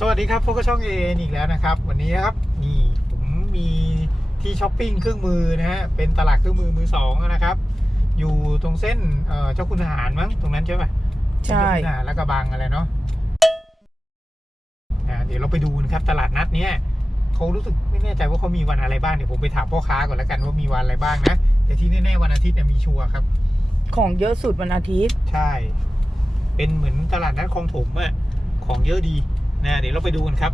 สวัสดีครับพวกก็ช่องaenอีกแล้วนะครับวันนี้ครับนี่ผมมีที่ช้อปปิ้งเครื่องมือนะฮะเป็นตลาดเครื่องมือมือสองนะครับอยู่ตรงเส้นเจ้าคุณทหารมั้งตรงนั้นใช่ป่ะใช่เจ้าคุณทหารและกระบังอะไรเนาะเดี๋ยวเราไปดูนะครับตลาดนัดเนี้ยเขารู้สึกไม่แน่ใจว่าเขามีวันอะไรบ้างเดี๋ยวผมไปถามพ่อค้าก่อนแล้วกันว่ามีวันอะไรบ้างนะแต่ที่แน่ๆวันอาทิตย์เนี่ยมีชัวร์ครับ ของเยอะสุดวันอาทิตย์ใช่เป็นเหมือนตลาดนัดคลองถมอะของเยอะดีนะเดี๋ยวเราไปดูกันครับ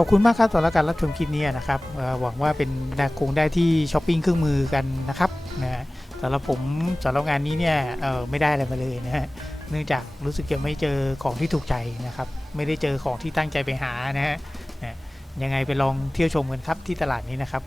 ขอบคุณมากครับสำหรับการรับชมคลิปนี้นะครับหวังว่าเป็นคงได้ที่ช้อปปิ้งเครื่องมือกันนะครับนะสำหรับผมสำหรับงานนี้เนี่ยไม่ได้อะไรมาเลยนะฮะเนื่องจากรู้สึกจะไม่เจอของที่ถูกใจนะครับไม่ได้เจอของที่ตั้งใจไปหานะฮะยังไงไปลองเที่ยวชมกันครับที่ตลาดนี้นะครับ